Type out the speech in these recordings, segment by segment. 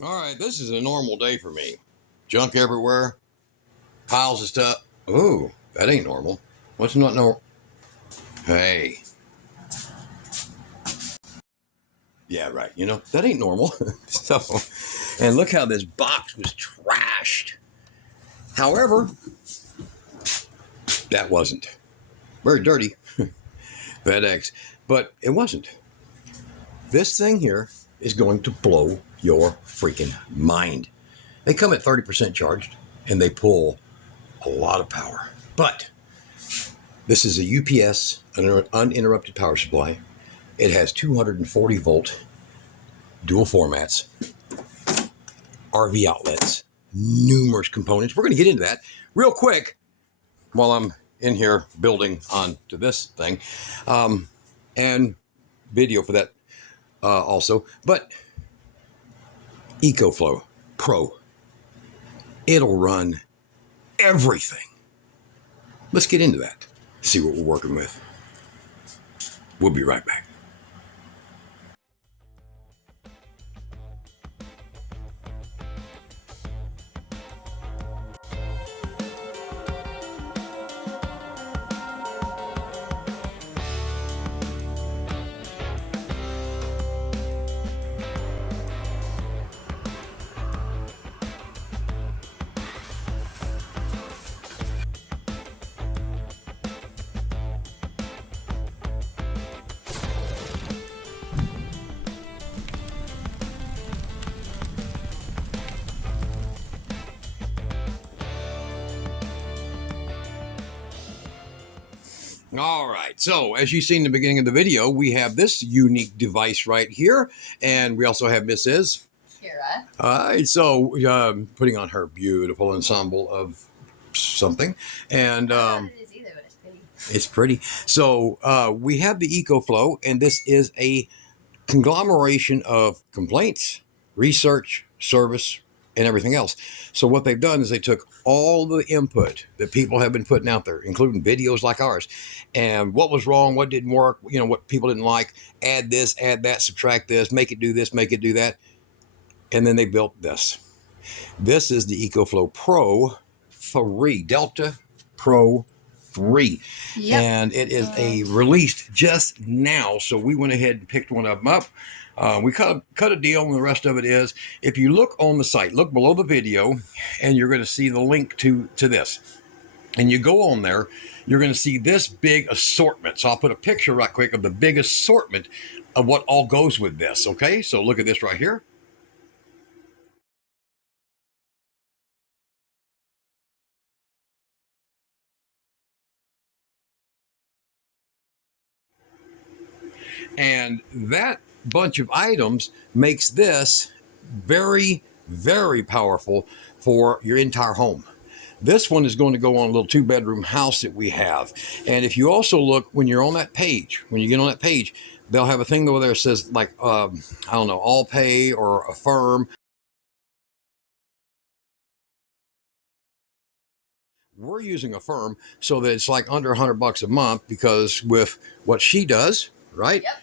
All right, this is a normal day for me. Junk everywhere, piles of stuff. Ooh, that ain't normal. What's not normal? Hey. Yeah, right. You know, that ain't normal. So, and look how this box was trashed. However, that wasn't. Very dirty. FedEx. But it wasn't. This thing here is going to blow your freaking mind. They come at 30% charged and they pull a lot of power. But this is a UPS, an uninterrupted power supply. It has 240 volt dual formats, RV outlets, numerous components. We're going to get into that real quick while I'm in here building onto this thing, and video for that also. But ECOFLOW Pro, it'll run everything. Let's get into that, see what we're working with. We'll be right back. All right, so as you seen in the beginning of the video, we have this unique device right here, and we also have Mrs. Kira. All right, so putting on her beautiful ensemble of something, and I don't know what it is either, but it's pretty. it's pretty. So we have the ECOFLOW, and this is a conglomeration of complaints, research, service, and everything else. So what they've done is they took all the input that people have been putting out there, including videos like ours, and what was wrong, what didn't work, you know, what people didn't like, add this, add that, subtract this, make it do this, make it do that. And then they built this. This is the ECOFLOW Pro 3, Delta Pro 3. Yep. And it is a released just now. So we went ahead and picked one of them up. We cut a deal, and the rest of it is, if you look on the site, look below the video, and you're going to see the link to this. And you go on there, you're going to see this big assortment. So I'll put a picture right quick of the big assortment of what all goes with this. Okay, so look at this right here. And that bunch of items makes this very, very powerful for your entire home. This one is going to go on a little 2-bedroom house that we have. And if you also look, when you're on that page, when you get on that page, they'll have a thing over there that says, like, I don't know, all pay or affirm. We're using Affirm so that it's like under $100 a month, because with what she does, right? Yep.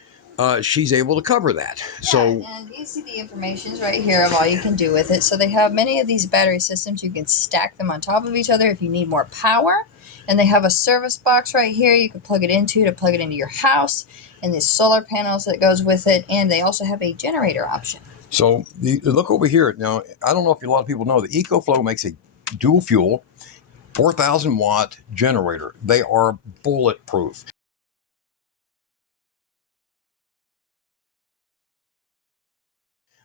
She's able to cover that. Yeah, so, and you see the information right here of all you can do with it. So they have many of these battery systems. You can stack them on top of each other if you need more power. And they have a service box right here you can plug it into to plug it into your house, and these solar panels that goes with it. And they also have a generator option. So look over here. Now, I don't know if a lot of people know, the ECOFLOW makes a dual fuel 4,000 watt generator. They are bulletproof.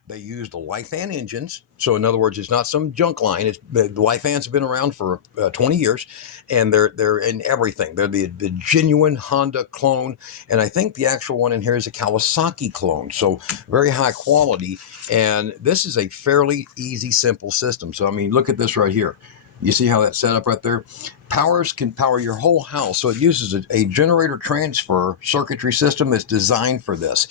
They use the Lithan engines. So in other words, it's not some junk line. It's the Lithans have been around for 20 years, and they're in everything. They're the genuine Honda clone. And I think the actual one in here is a Kawasaki clone. So very high quality. And this is a fairly easy, simple system. So, I mean, look at this right here. You see how that's set up right there? Powers can power your whole house. So it uses a generator transfer circuitry system that's designed for this.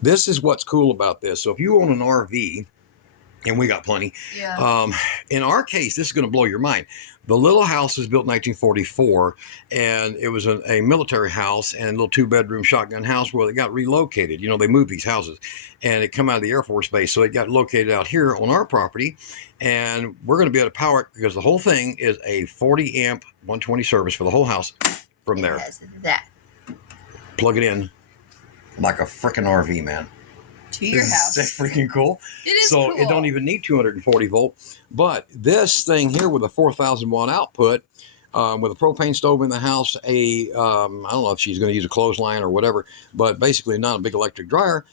This is what's cool about this. So if you own an RV and we got plenty. Yeah. In our case, this is going to blow your mind. The little house was built in 1944, and it was a military house and a little 2-bedroom shotgun house where it got relocated. You know, they moved these houses, and it come out of the Air Force Base, so it got located out here on our property, and we're going to be able to power it because the whole thing is a 40 amp 120 service for the whole house from there. Has that Plug it in like a freaking RV, man. to your house. That's freaking cool. It is so cool. It don't even need 240 volt. But this thing here with a 4,000 watt output, with a propane stove in the house, I don't know if she's going to use a clothesline or whatever, but basically not a big electric dryer.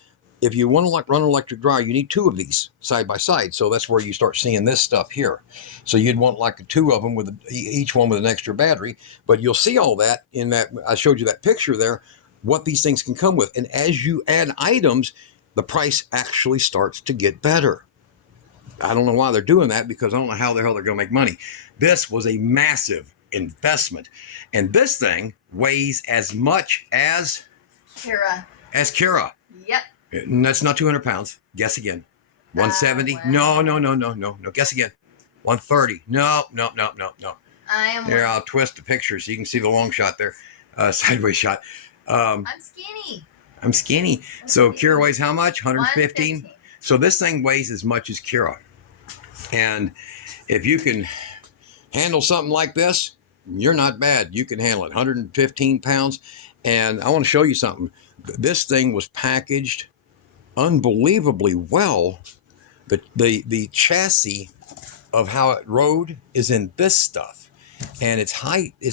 If you want to run an electric dryer, you need 2 of these side by side. So that's where you start seeing this stuff here. So you'd want like 2 of them with each one with an extra battery. But you'll see all that in that. I showed you that picture there, what these things can come with. And as you add items, the price actually starts to get better. I don't know why they're doing that, because I don't know how the hell they're going to make money. This was a massive investment. And this thing weighs as much as Kira. Kira. Yep. And that's not 200 pounds. Guess again. 170? Wow. No. Guess again. 130. No. I am. Here, I'll twist the picture so you can see the long shot there. Sideways shot. I'm skinny. I'm skinny. So Kira weighs how much? 115? 115. So this thing weighs as much as Kira. And if you can handle something like this, you're not bad. You can handle it. 115 pounds. And I want to show you something. This thing was packaged unbelievably well. The chassis of how it rode is in this stuff. And it's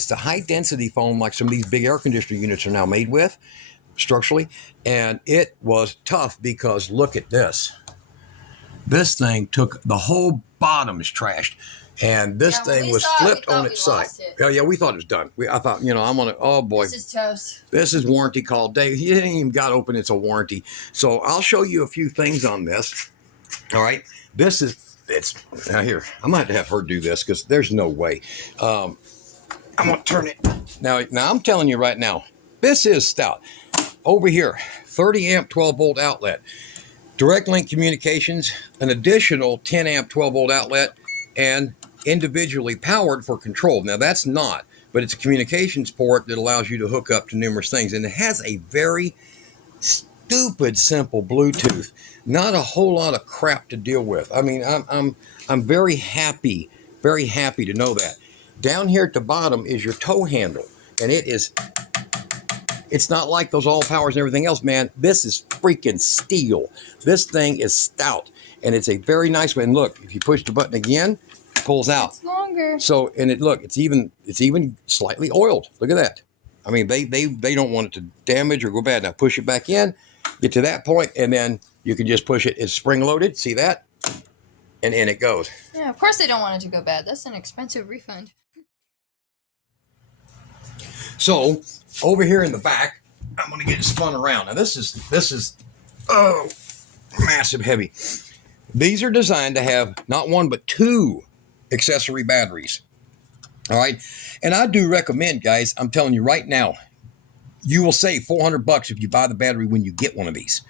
the high density foam like some of these big air conditioner units are now made with structurally. And it was tough because look at this. This thing took the whole bottom is trashed. And this thing was flipped on its side. Oh yeah, we thought it was done. I thought, I'm on it. Oh boy. This is toast. This is warranty call. Dave, you ain't even got open. It's a warranty. So I'll show you a few things on this. All right. It's now here. I'm going to have her do this because there's no way. I'm going to turn it. Now I'm telling you right now, this is stout. Over here, 30 amp, 12 volt outlet. Direct link communications, an additional 10 amp, 12 volt outlet, and individually powered for control. Now that's not, but it's a communications port that allows you to hook up to numerous things. And it has a very stupid simple Bluetooth, not a whole lot of crap to deal with. I mean, I'm very happy to know that. Down here at the bottom is your tow handle, and it's not like those all powers and everything else, man. This is freaking steel. This thing is stout, and it's a very nice one. And look, if you push the button again, it pulls out. It's longer. So, and it's even slightly oiled. Look at that. I mean, they don't want it to damage or go bad. Now push it back in, get to that point, and then you can just push it. It's spring loaded. See that? And in it goes. Yeah, of course they don't want it to go bad. That's an expensive refund. So over here in the back, I'm going to get it spun around. Now this is massive heavy. These are designed to have not one but 2 accessory batteries. All right. And I do recommend, guys, I'm telling you right now, you will save $400 if you buy the battery when you get one of these.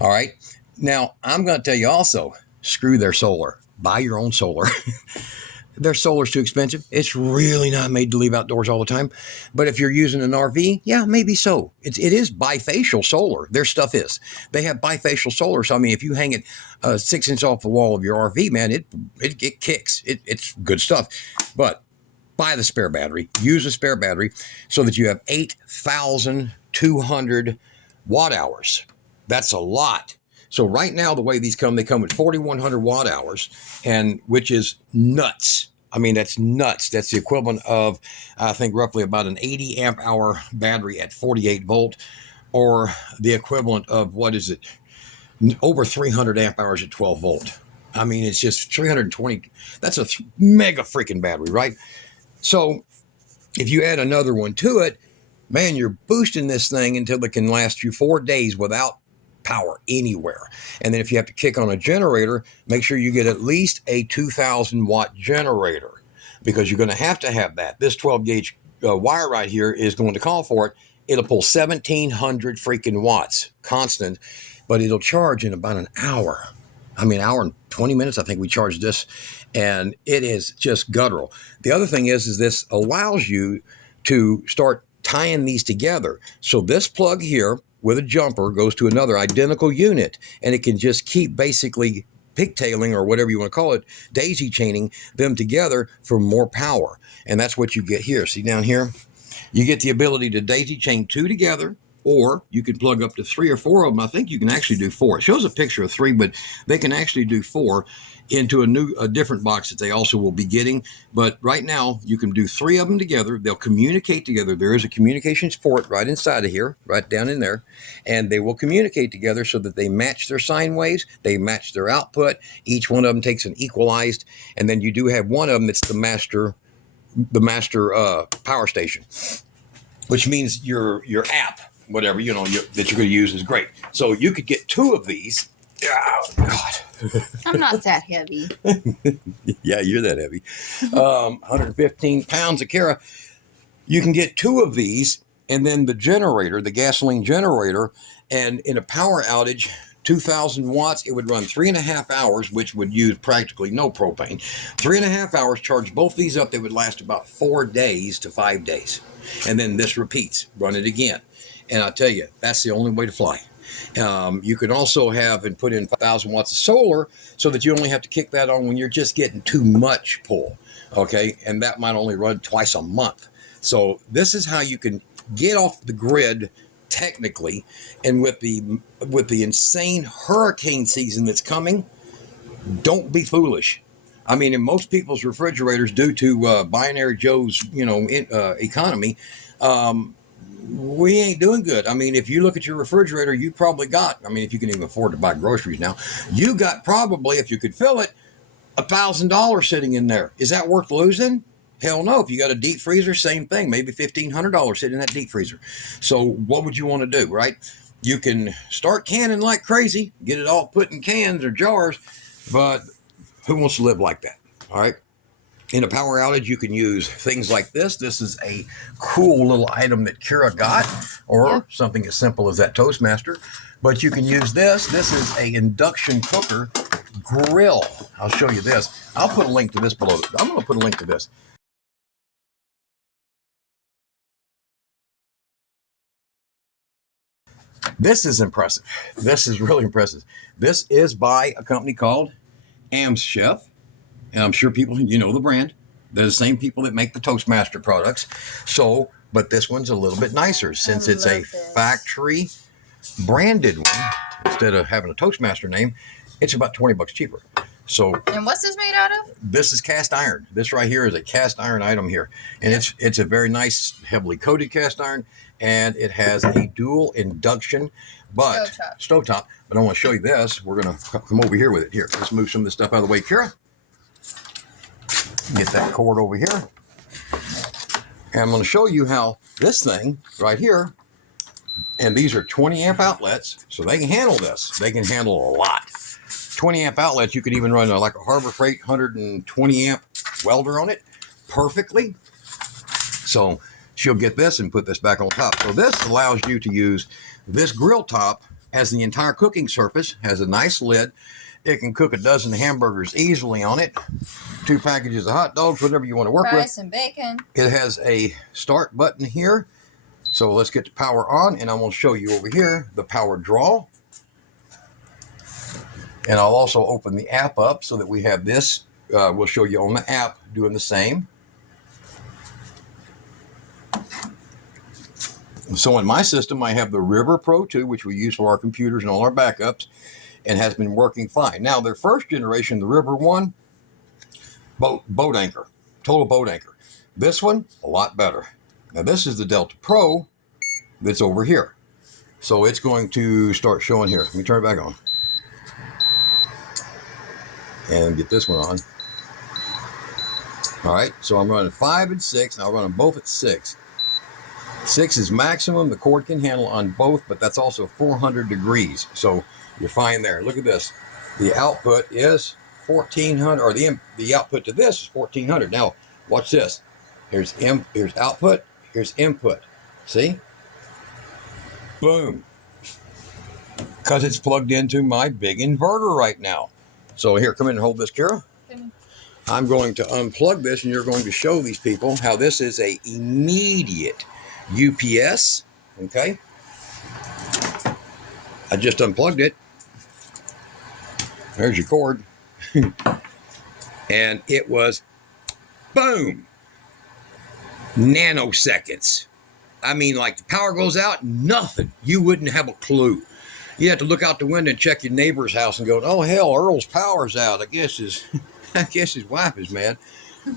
All right. Now, I'm going to tell you also, screw their solar. Buy your own solar. Their solar's too expensive. It's really not made to leave outdoors all the time. But if you're using an RV, yeah, maybe so. It is bifacial solar. Their stuff is. They have bifacial solar. So, I mean, if you hang it 6 inches off the wall of your RV, man, it kicks. It's good stuff. But buy the spare battery. Use a spare battery so that you have 8,200 watt hours. That's a lot. So right now, the way these come, they come with 4,100 watt hours, and which is nuts. I mean, that's nuts. That's the equivalent of, I think, roughly about an 80 amp hour battery at 48 volt, or the equivalent of, what is it? Over 300 amp hours at 12 volt. I mean, it's just 320. That's a mega freaking battery, right? So if you add another one to it, man, you're boosting this thing until it can last you 4 days without power anywhere. And then if you have to kick on a generator, make sure you get at least a 2,000 watt generator, because you're going to have that. This 12 gauge wire right here is going to call for it. It'll pull 1,700 freaking watts constant, but it'll charge in about an hour. I mean, an hour and 20 minutes, I think we charged this, and it is just guttural. The other thing is this allows you to start tying these together. So this plug here with a jumper goes to another identical unit, and it can just keep basically pigtailing, or whatever you want to call it, daisy chaining them together for more power. And that's what you get here. See down here? You get the ability to daisy chain 2 together, or you can plug up to 3 or 4 of them. I think you can actually do 4. It shows a picture of 3, but they can actually do 4 into a different box that they also will be getting. But right now, you can do 3 of them together. They'll communicate together. There is a communications port right inside of here, right down in there, and they will communicate together so that they match their sine waves, they match their output. Each one of them takes an equalized, and then you do have one of them that's the master power station, which means your app, whatever, you know, that you're going to use is great. So you could get 2 of these. Oh, God. I'm not that heavy. Yeah, you're that heavy. 115 pounds of Kara. You can get 2 of these, and then the generator, the gasoline generator, and in a power outage, 2,000 watts, it would run 3.5 hours, which would use practically no propane. 3.5 hours, charge both these up, they would last about 4 days to 5 days. And then this repeats, run it again. And I'll tell you, that's the only way to fly. You can also have and put in 1,000 watts of solar so that you only have to kick that on when you're just getting too much pull, okay? And that might only run twice a month. So this is how you can get off the grid technically, and with the insane hurricane season that's coming, don't be foolish. I mean, in most people's refrigerators, due to binary Joe's, economy, we ain't doing good. I mean, if you look at your refrigerator, you probably got, I mean, if you can even afford to buy groceries now, you got probably, if you could fill it, $1,000 sitting in there. Is that worth losing? Hell no. If you got a deep freezer, same thing, maybe $1,500 sitting in that deep freezer. So what would you want to do, right? You can start canning like crazy, get it all put in cans or jars, but who wants to live like that? All right. In a power outage, you can use things like this. This is a cool little item that Kira got, or something as simple as that Toastmaster. But you can use this. This is a induction cooker grill. I'll show you this. I'll put a link to this below. I'm going to put a link to this. This is impressive. This is really impressive. This is by a company called Chef. And I'm sure people, you know the brand. They're the same people that make the Toastmaster products. So, but this one's a little bit nicer since it's a factory branded one. Instead of having a Toastmaster name, it's about 20 bucks cheaper. So, and what's this made out of? This is cast iron. This right here is a cast iron item here. And it's a very nice, heavily coated cast iron. And it has a dual induction, but stovetop. But I want to show you this. We're going to come over here with it. Here, let's move some of this stuff out of the way. Kira, get that cord over here. And I'm going to show you how this thing right here, and these are 20 amp outlets, so they can handle this. They can handle a lot. 20 amp outlets, you could even run like a Harbor Freight 120 amp welder on it perfectly. So she'll get this and put this back on top. So this allows you to use this grill top as the entire cooking surface, has a nice lid. It can cook a dozen hamburgers easily on it, 2 packages of hot dogs, whatever you want to work with. Fries and bacon. It has a start button here. So let's get the power on, and I'm going to show you over here the power draw. And I'll also open the app up so that we have this. We'll show you on the app doing the same. So in my system, I have the River Pro 2, which we use for our computers and all our backups, and has been working fine. Now, their first generation, the River 1, boat anchor, total boat anchor. This one, a lot better. Now, this is the Delta Pro that's over here. So it's going to start showing here. Let me turn it back on. And get this one on. All right, so I'm running 5 and 6. Now I'll run them both at 6. 6 is maximum. The cord can handle on both, but that's also 400 degrees. So you're fine there. Look at this. The output is 1400, or the output to this is 1400. Now, watch this. Here's output. Here's input. See? Boom. Because it's plugged into my big inverter right now. So here, come in and hold this, Kara. I'm going to unplug this, and you're going to show these people how this is a immediate UPS. Okay. I just unplugged it. There's your cord. And it was, boom, nanoseconds. I mean, like the power goes out, nothing. You wouldn't have a clue. You have to look out the window and check your neighbor's house and go, oh hell, Earl's power's out. I guess his wife is mad.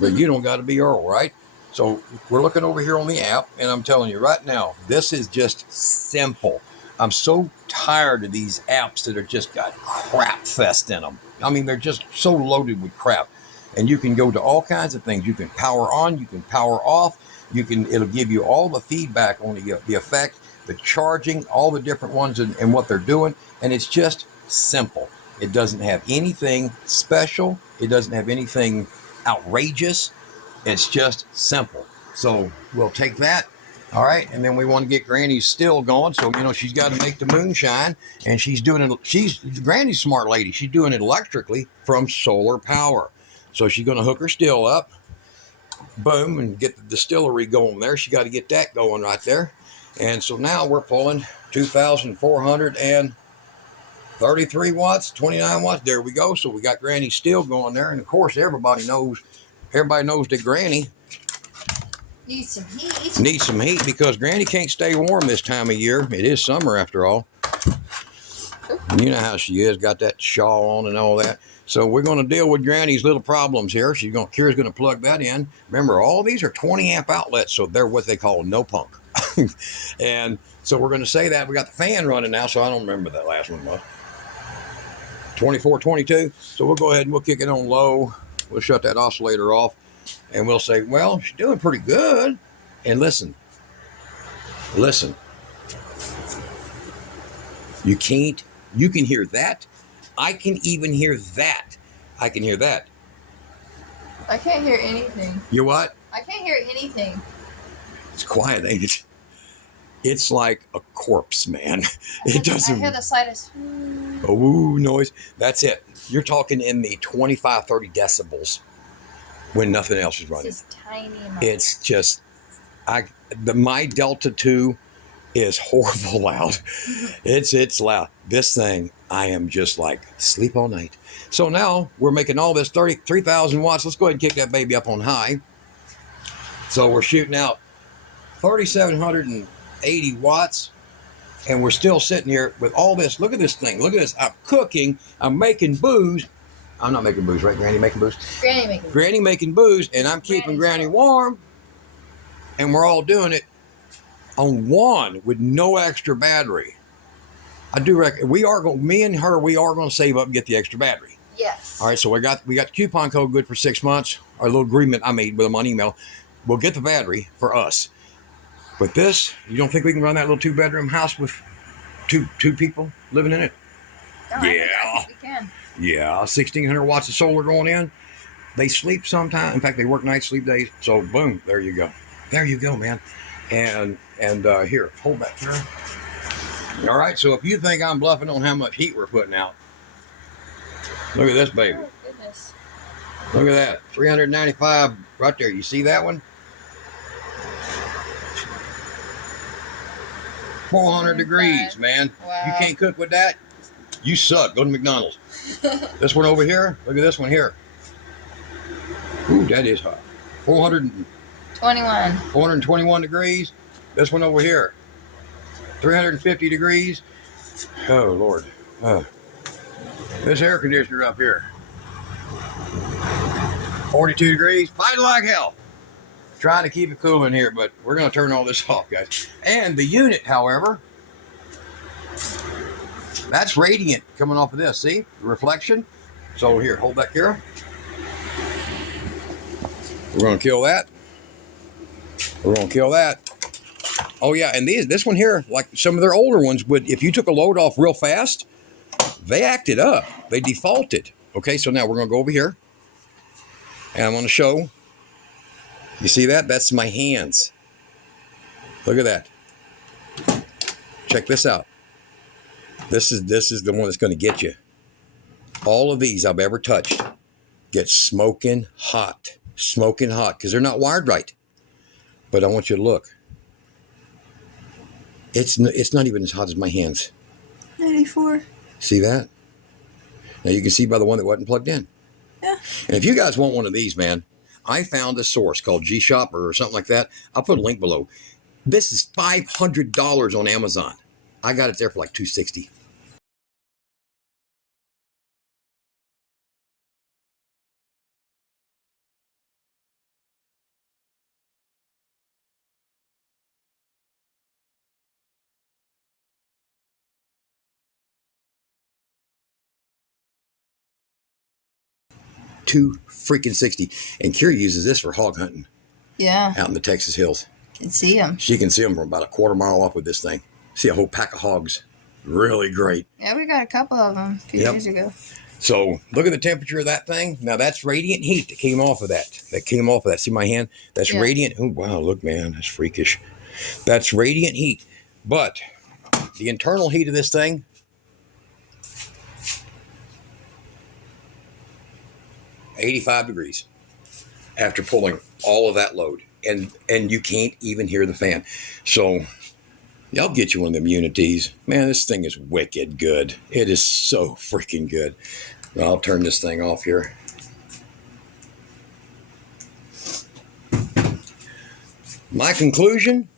But you don't got to be Earl, right? So we're looking over here on the app, and I'm telling you right now, this is just simple. I'm so tired of these apps that are just got crap fest in them. I mean, they're just so loaded with crap. And you can go to all kinds of things. You can power on, you can power off. It'll give you all the feedback on the effect, the charging, all the different ones and what they're doing. And it's just simple. It doesn't have anything special. It doesn't have anything outrageous. It's just simple. So we'll take that. All right. And then we want to get Granny's still going. So, she's got to make the moonshine, and Granny's a smart lady. She's doing it electrically from solar power. So she's going to hook her still up, boom, and get the distillery going there. She got to get that going right there. And so now we're pulling 2,433 watts, 29 watts. There we go. So we got Granny still going there. And of course, everybody knows that Granny needs some heat because Granny can't stay warm this time of year. It is summer after all. You know how she is, got that shawl on and all that. So we're going to deal with Granny's little problems here. Kira's going to plug that in. Remember, all these are 20 amp outlets, so they're what they call no punk. And so we're going to say that we got the fan running now, so I don't remember that last one was 24, 22. So we'll go ahead and we'll kick it on low. We'll shut that oscillator off, and we'll say, well, she's doing pretty good. And listen. You can hear that. I can even hear that. I can hear that. I can't hear anything. You what? I can't hear anything. It's quiet, ain't it? It's like a corpse, man. It doesn't. I hear the slightest. Oh, noise. That's it. You're talking in the 25, 30 decibels when nothing else is running. It's just tiny amount. It's just, my Delta 2 is horrible loud. It's loud. This thing, I am just like sleep all night. So now we're making all this 33,000 watts. Let's go ahead and kick that baby up on high. So we're shooting out 3,780 watts, and we're still sitting here with all this. Look at this thing. Look at this. I'm cooking. I'm making booze. I'm not making booze, right? Granny making booze? Granny making booze, and I'm keeping Granny warm, and we're all doing it on one with no extra battery. I do reckon me and her, we are going to save up and get the extra battery. Yes. All right, so we got the coupon code good for 6 months. Our little agreement I made with them on email. We'll get the battery for us. But this, you don't think we can run that little 2-bedroom house with two people living in it? No, I think we can. Yeah, 1,600 watts of solar going in. They sleep sometime. In fact, they work nights, sleep days. So boom, there you go. There you go, man. And here, hold that here. All right, so if you think I'm bluffing on how much heat we're putting out, look at this baby. Oh, goodness. Look at that, 395 right there. You see that one? 400 degrees, man. Wow. You can't cook with that? You suck. Go to McDonald's. This one over here, look at this one here. Ooh, that is hot. 421 degrees. This one over here, 350 degrees. Oh, Lord. This air conditioner up here, 42 degrees. Fighting like hell. Trying to keep it cool in here, but we're going to turn all this off, guys. And the unit, however, that's radiant coming off of this. See? The reflection. So here, hold that here. We're going to kill that. We're going to kill that. Oh, yeah, and this one here, like some of their older ones, if you took a load off real fast, they acted up. They defaulted. Okay, so now we're going to go over here, and I'm going to show. You see that? That's my hands. Look at that. Check this out. This is the one that's going to get you. all of these I've ever touched get smoking hot, because they're not wired right. But I want you to look. It's not even as hot as my hands. 94. See that? Now you can see by the one that wasn't plugged in. Yeah. And if you guys want one of these, man, I found a source called G-Shop or something like that. I'll put a link below. This is $500 on Amazon. I got it there for like $260. $260. And Kira uses this for hog hunting. Yeah. Out in the Texas hills. Can see them. She can see them from about a quarter mile off with this thing. See a whole pack of hogs. Really great. Yeah, we got a couple of them a few years ago. So look at the temperature of that thing. Now that's radiant heat that came off of that. See my hand? That's radiant. Oh, wow. Look, man, that's freakish. That's radiant heat. But the internal heat of this thing, $85 degrees after pulling all of that load. And you can't even hear the fan. So y'all get you one of them unities. Man, this thing is wicked good. It is so freaking good. I'll turn this thing off here. My conclusion,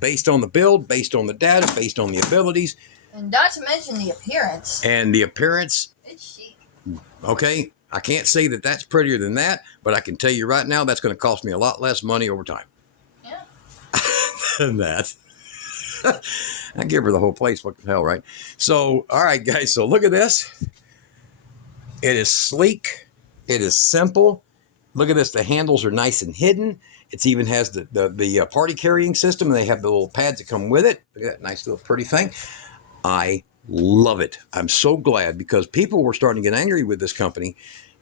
based on the build, based on the data, based on the abilities. And not to mention the appearance. And the appearance. It's chic. Okay. I can't say that that's prettier than that, but I can tell you right now that's going to cost me a lot less money over time. Yeah. Than that. I give her the whole place. What the hell, right? So, all right, guys. So look at this. It is sleek. It is simple. Look at this. The handles are nice and hidden. It even has the party carrying system, and they have the little pads that come with it. Look at that nice little pretty thing. I love it. I'm so glad, because people were starting to get angry with this company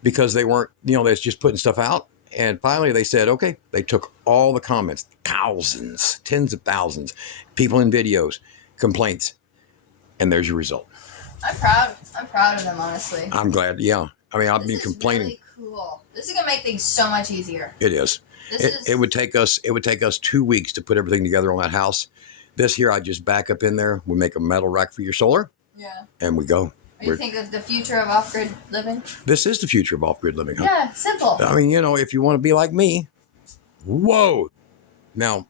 because they weren't, they was just putting stuff out. And finally they said, okay, they took all the comments, thousands, tens of thousands, people in videos, complaints, and there's your result. I'm proud of them, honestly. I'm glad. Yeah. I mean, I've been complaining. This is really cool. This is going to make things so much easier. It is. It would take us 2 weeks to put everything together on that house. This here, I just back up in there. We make a metal rack for your solar. Yeah. And we go. What do you think of the future of off-grid living? This is the future of off-grid living, huh? Yeah, simple. I mean, if you want to be like me, whoa. Now,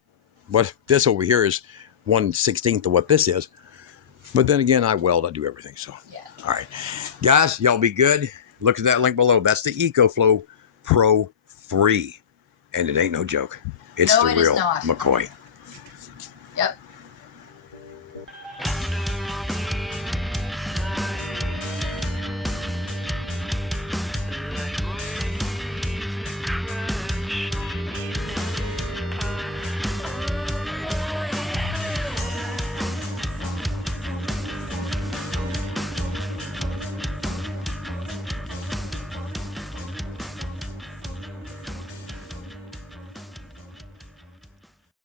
what this over here is 1/16 of what this is. But then again, I weld, I do everything. So, yeah. All right. Guys, y'all be good. Look at that link below. That's the EcoFlow Pro 3. And it ain't no joke. It's the real McCoy.